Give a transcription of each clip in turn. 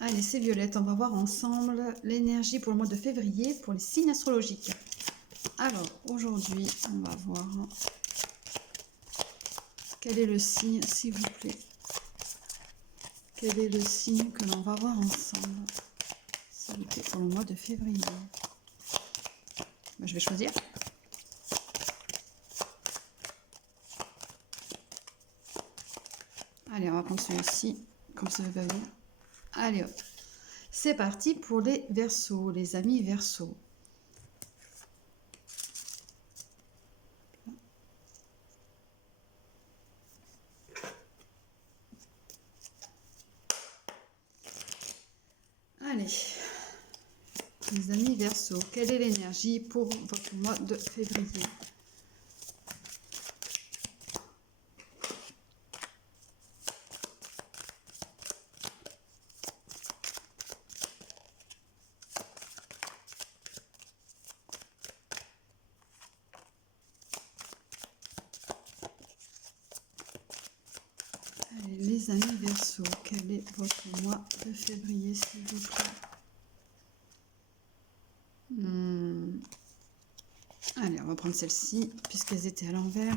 Allez, c'est Violette. On va voir ensemble l'énergie pour le mois de février pour les signes astrologiques. Alors, aujourd'hui, on va voir quel est le signe, s'il vous plaît. Quel est le signe que l'on va voir ensemble, s'il vous plaît, pour le mois de février. Je vais choisir. Allez, on va prendre celui-ci, comme ça va bien. Allez, hop. C'est parti pour les Verseaux, les amis Verseaux. Allez, les amis Verseaux, quelle est l'énergie pour votre mois de février? Allez, les amis Verseaux, quel est votre mois de février, s'il vous plaît? Allez, on va prendre celle-ci, puisqu'elles étaient à l'envers.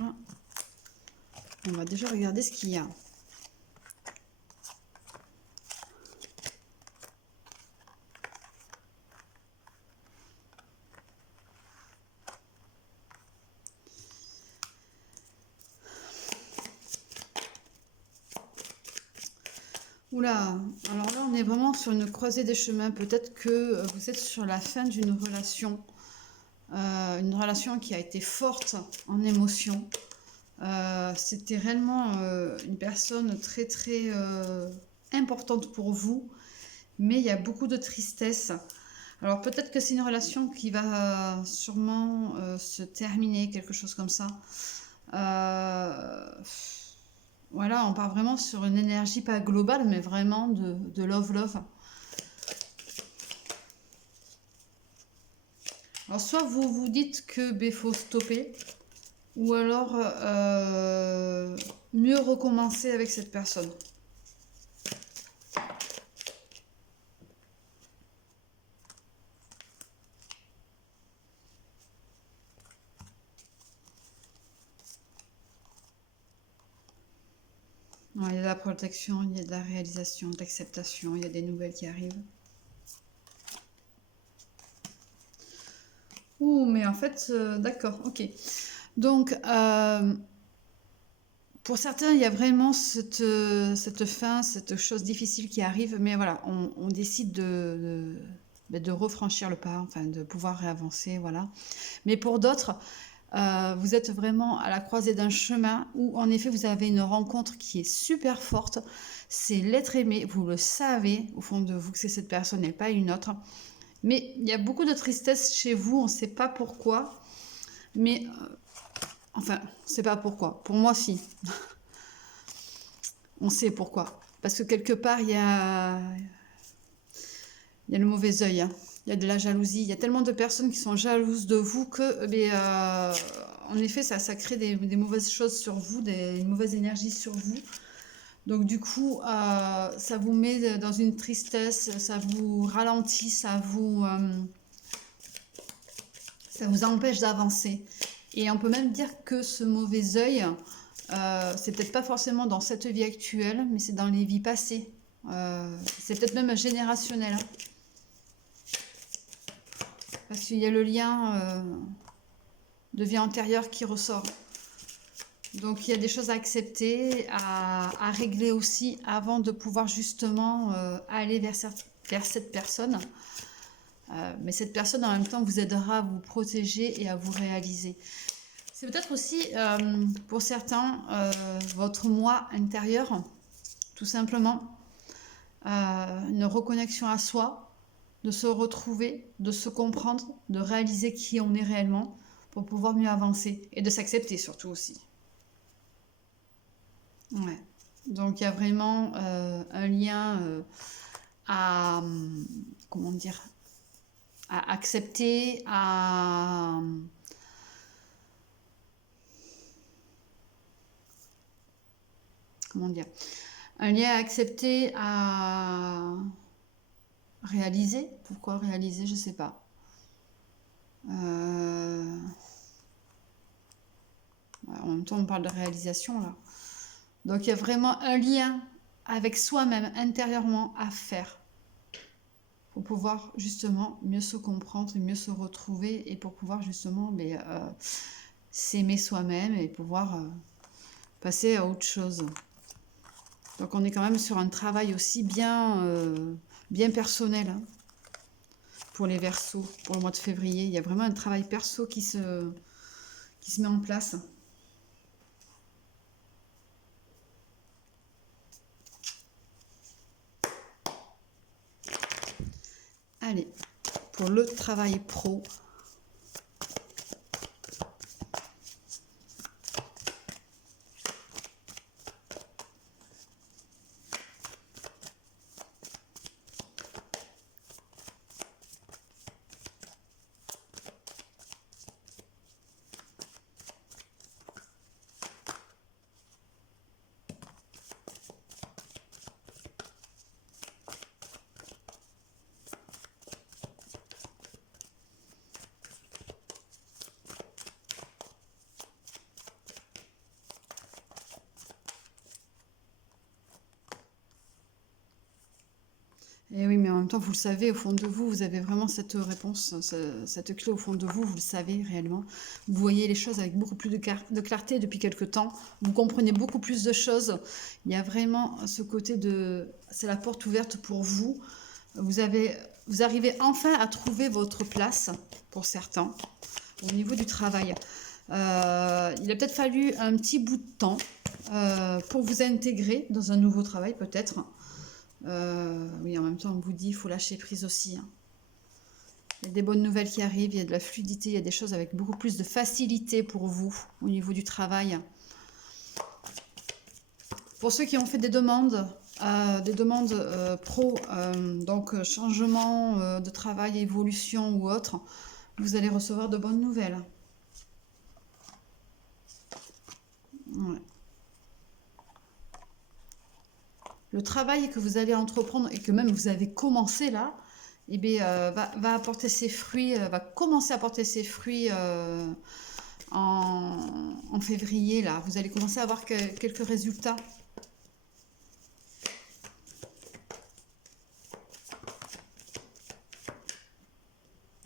On va déjà regarder ce qu'il y a. Oula, alors là, on est vraiment sur une croisée des chemins. Peut-être que vous êtes sur la fin d'une relation. Une relation qui a été forte en émotion. C'était réellement une personne très très importante pour vous, mais il y a beaucoup de tristesse. Alors peut-être que c'est une relation qui va sûrement se terminer, quelque chose comme ça. Voilà, on part vraiment sur une énergie pas globale, mais vraiment de love. Alors soit vous vous dites que il faut stopper, ou alors mieux recommencer avec cette personne. Non, il y a de la protection, il y a de la réalisation, de l'acceptation, il y a des nouvelles qui arrivent. Ouh, mais en fait, d'accord, ok. Donc, pour certains, il y a vraiment cette fin, cette chose difficile qui arrive, mais voilà, on décide de refranchir le pas, enfin de pouvoir réavancer, voilà. Mais pour d'autres, vous êtes vraiment à la croisée d'un chemin où en effet vous avez une rencontre qui est super forte, c'est l'être aimé, vous le savez au fond de vous que c'est cette personne et pas une autre. Mais il y a beaucoup de tristesse chez vous, on ne sait pas pourquoi, mais enfin, on ne sait pas pourquoi. Pour moi, si. On sait pourquoi. Parce que quelque part, il y a le mauvais œil. Hein. Il y a de la jalousie. Il y a tellement de personnes qui sont jalouses de vous que, en effet, ça crée des mauvaises choses sur vous, une mauvaise énergie sur vous. Donc du coup, ça vous met dans une tristesse, ça vous ralentit, ça vous empêche d'avancer. Et on peut même dire que ce mauvais œil, c'est peut-être pas forcément dans cette vie actuelle, mais c'est dans les vies passées. C'est peut-être même générationnel. Hein. Parce qu'il y a le lien de vie antérieure qui ressort. Donc il y a des choses à accepter, à régler aussi avant de pouvoir justement aller vers cette personne. Mais cette personne en même temps vous aidera à vous protéger et à vous réaliser. C'est peut-être aussi pour certains votre moi intérieur, tout simplement, une reconnexion à soi, de se retrouver, de se comprendre, de réaliser qui on est réellement pour pouvoir mieux avancer et de s'accepter surtout aussi. Ouais. Donc il y a vraiment un lien à comment dire, à accepter, à comment dire, un lien à accepter, à réaliser. Pourquoi réaliser? Je sais pas. Ouais, en même temps, on parle de réalisation là. Donc il y a vraiment un lien avec soi-même intérieurement à faire pour pouvoir justement mieux se comprendre et mieux se retrouver et pour pouvoir justement s'aimer soi-même et pouvoir passer à autre chose. Donc on est quand même sur un travail aussi bien personnel hein, pour les Verseaux, pour le mois de février. Il y a vraiment un travail perso qui se met en place. Allez, pour le travail pro. Et oui, mais en même temps, vous le savez, au fond de vous, vous avez vraiment cette réponse, cette clé au fond de vous, vous le savez réellement. Vous voyez les choses avec beaucoup plus de clarté depuis quelque temps. Vous comprenez beaucoup plus de choses. Il y a vraiment ce côté de... C'est la porte ouverte pour vous. Vous arrivez enfin à trouver votre place, pour certains, au niveau du travail. Il a peut-être fallu un petit bout de temps pour vous intégrer dans un nouveau travail, peut-être. Oui, en même temps, on vous dit, il faut lâcher prise aussi. Hein. Il y a des bonnes nouvelles qui arrivent, il y a de la fluidité, il y a des choses avec beaucoup plus de facilité pour vous au niveau du travail. Pour ceux qui ont fait des demandes pro, donc changement de travail, évolution ou autre, vous allez recevoir de bonnes nouvelles. Ouais. Le travail que vous allez entreprendre et que même vous avez commencé là, eh bien, va apporter ses fruits, va commencer à porter ses fruits en février. Là. Vous allez commencer à avoir quelques résultats.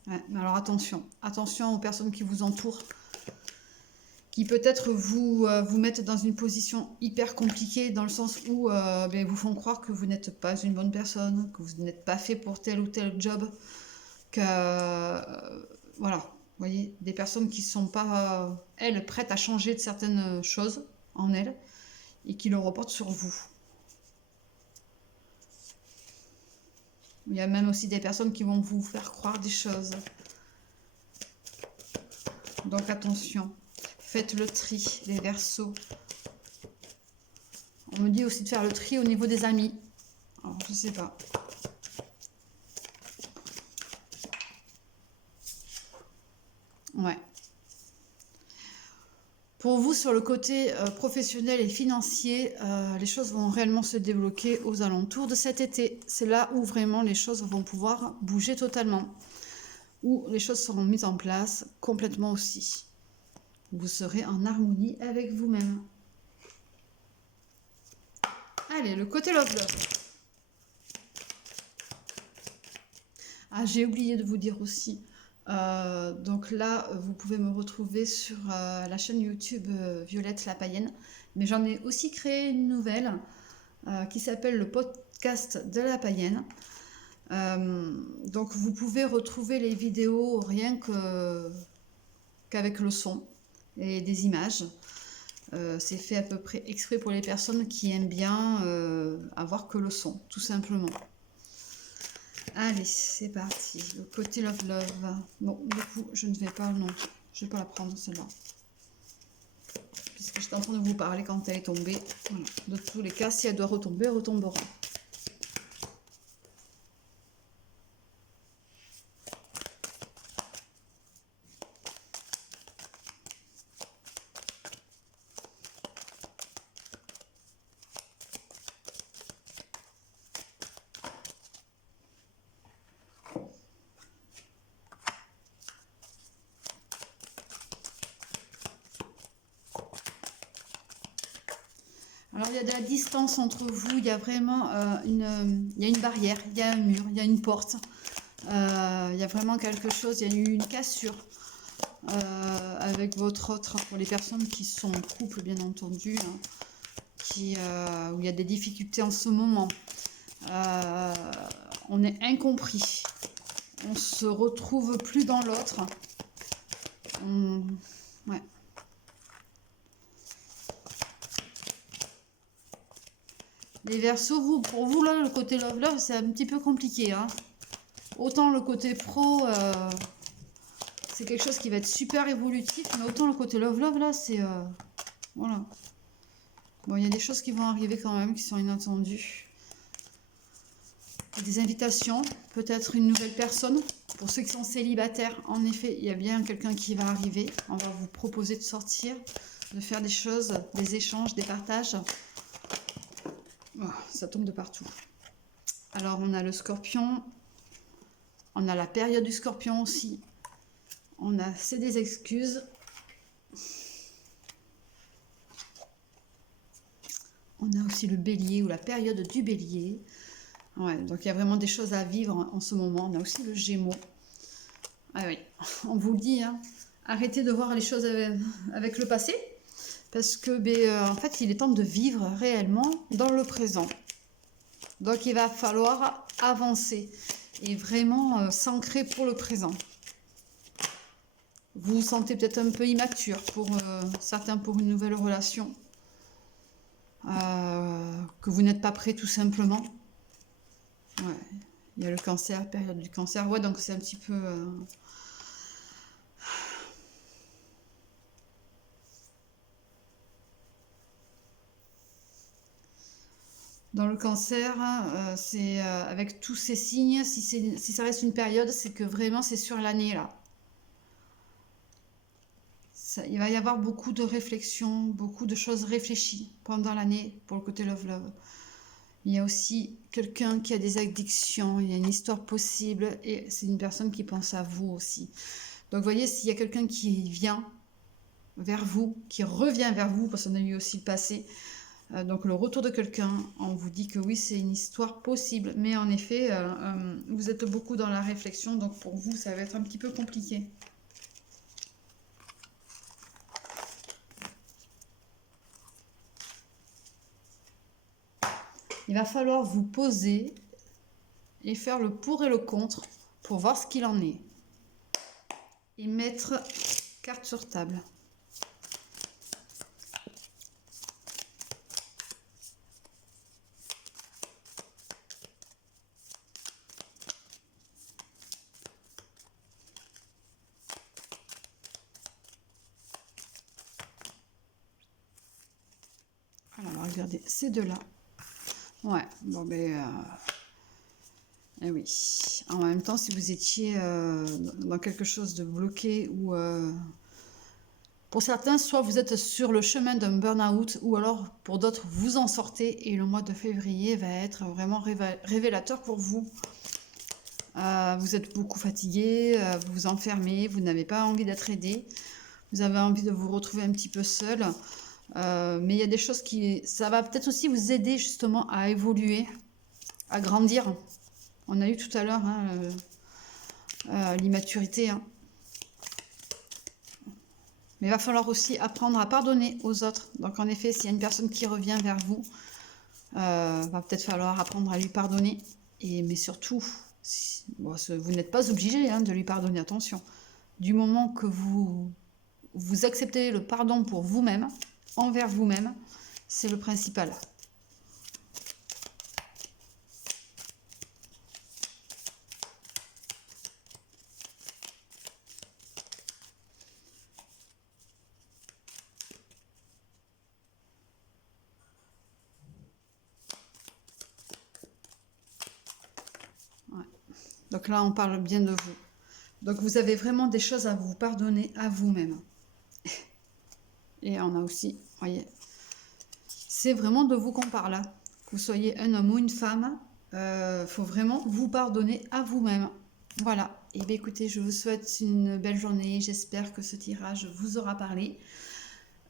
Ouais, mais alors attention aux personnes qui vous entourent, qui peut-être vous mettent dans une position hyper compliquée, dans le sens où vous font croire que vous n'êtes pas une bonne personne, que vous n'êtes pas fait pour tel ou tel job, que voilà, vous voyez, des personnes qui ne sont pas, elles, prêtes à changer de certaines choses en elles, et qui le reportent sur vous. Il y a même aussi des personnes qui vont vous faire croire des choses. Donc attention. Faites le tri, les Verseaux. On me dit aussi de faire le tri au niveau des amis. Alors, je sais pas. Ouais. Pour vous, sur le côté professionnel et financier, les choses vont réellement se débloquer aux alentours de cet été. C'est là où vraiment les choses vont pouvoir bouger totalement. Où les choses seront mises en place complètement aussi. Vous serez en harmonie avec vous-même. Allez, le côté love. Ah, j'ai oublié de vous dire aussi. Donc là, vous pouvez me retrouver sur la chaîne YouTube Violette la Païenne. Mais j'en ai aussi créé une nouvelle qui s'appelle le podcast de la Païenne. Donc vous pouvez retrouver les vidéos rien qu'avec le son et des images. C'est fait à peu près exprès pour les personnes qui aiment bien avoir que le son, tout simplement. Allez, c'est parti. Le côté love. Bon, du coup, je ne vais pas, non, je ne vais pas la prendre celle-là. Puisque j'étais en train de vous parler quand elle est tombée. Voilà. De tous les cas, si elle doit retomber, elle retombera. Alors, il y a de la distance entre vous, il y a vraiment il y a une barrière, il y a un mur, il y a une porte. Il y a vraiment quelque chose, il y a eu une cassure avec votre autre, pour les personnes qui sont en couple, bien entendu, hein, où il y a des difficultés en ce moment. On est incompris. On se retrouve plus dans l'autre. Ouais. Les Verseaux, pour vous, là, le côté love, c'est un petit peu compliqué. Hein. Autant le côté pro, c'est quelque chose qui va être super évolutif, mais autant le côté love, là, c'est... voilà. Bon, il y a des choses qui vont arriver quand même, qui sont inattendues. Des invitations, peut-être une nouvelle personne. Pour ceux qui sont célibataires, en effet, il y a bien quelqu'un qui va arriver. On va vous proposer de sortir, de faire des choses, des échanges, des partages. Oh, ça tombe de partout. Alors, on a le Scorpion. On a la période du Scorpion aussi. On a c'est des excuses. On a aussi le Bélier ou la période du Bélier. Ouais, donc il y a vraiment des choses à vivre en ce moment. On a aussi le Gémeaux. Ah oui, on vous le dit, hein, arrêtez de voir les choses avec le passé, parce que en fait, il est temps de vivre réellement dans le présent. Donc il va falloir avancer et vraiment s'ancrer pour le présent. Vous vous sentez peut-être un peu immature pour certains pour une nouvelle relation, que vous n'êtes pas prêt tout simplement. Ouais. Il y a le Cancer, période du Cancer. Ouais, donc c'est un petit peu... Dans le Cancer, c'est avec tous ces signes, si ça reste une période, c'est que vraiment c'est sur l'année là. Il va y avoir beaucoup de réflexions, beaucoup de choses réfléchies pendant l'année pour le côté love. Il y a aussi quelqu'un qui a des addictions, il y a une histoire possible et c'est une personne qui pense à vous aussi. Donc vous voyez, s'il y a quelqu'un qui vient vers vous, qui revient vers vous, parce qu'on a eu aussi le passé, donc le retour de quelqu'un, on vous dit que oui, c'est une histoire possible, mais en effet, vous êtes beaucoup dans la réflexion, donc pour vous, ça va être un petit peu compliqué. Il va falloir vous poser et faire le pour et le contre pour voir ce qu'il en est. Et mettre carte sur table. Alors, regardez, ces deux-là. Ouais, bon, eh oui. En même temps, si vous étiez dans quelque chose de bloqué ou... pour certains, soit vous êtes sur le chemin d'un burn-out ou alors pour d'autres, vous en sortez et le mois de février va être vraiment révélateur pour vous. Vous êtes beaucoup fatigué, vous vous enfermez, vous n'avez pas envie d'être aidé, vous avez envie de vous retrouver un petit peu seul. Mais il y a des choses qui... Ça va peut-être aussi vous aider justement à évoluer, à grandir. On a eu tout à l'heure l'immaturité. Hein. Mais il va falloir aussi apprendre à pardonner aux autres. Donc en effet, s'il y a une personne qui revient vers vous, va peut-être falloir apprendre à lui pardonner. Mais surtout, vous n'êtes pas obligé de lui pardonner, attention. Du moment que vous acceptez le pardon pour vous-même, envers vous-même, c'est le principal. Ouais. Donc là, on parle bien de vous. Donc vous avez vraiment des choses à vous pardonner à vous-même. Et on a aussi, voyez, c'est vraiment de vous qu'on parle. Hein. Que vous soyez un homme ou une femme, faut vraiment vous pardonner à vous-même. Voilà. Et bien écoutez, je vous souhaite une belle journée. J'espère que ce tirage vous aura parlé.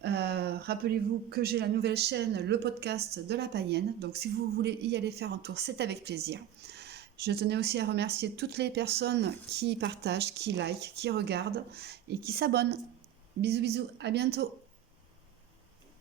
Rappelez-vous que j'ai la nouvelle chaîne, le podcast de la païenne. Donc si vous voulez y aller faire un tour, c'est avec plaisir. Je tenais aussi à remercier toutes les personnes qui partagent, qui likent, qui regardent et qui s'abonnent. Bisous bisous, à bientôt.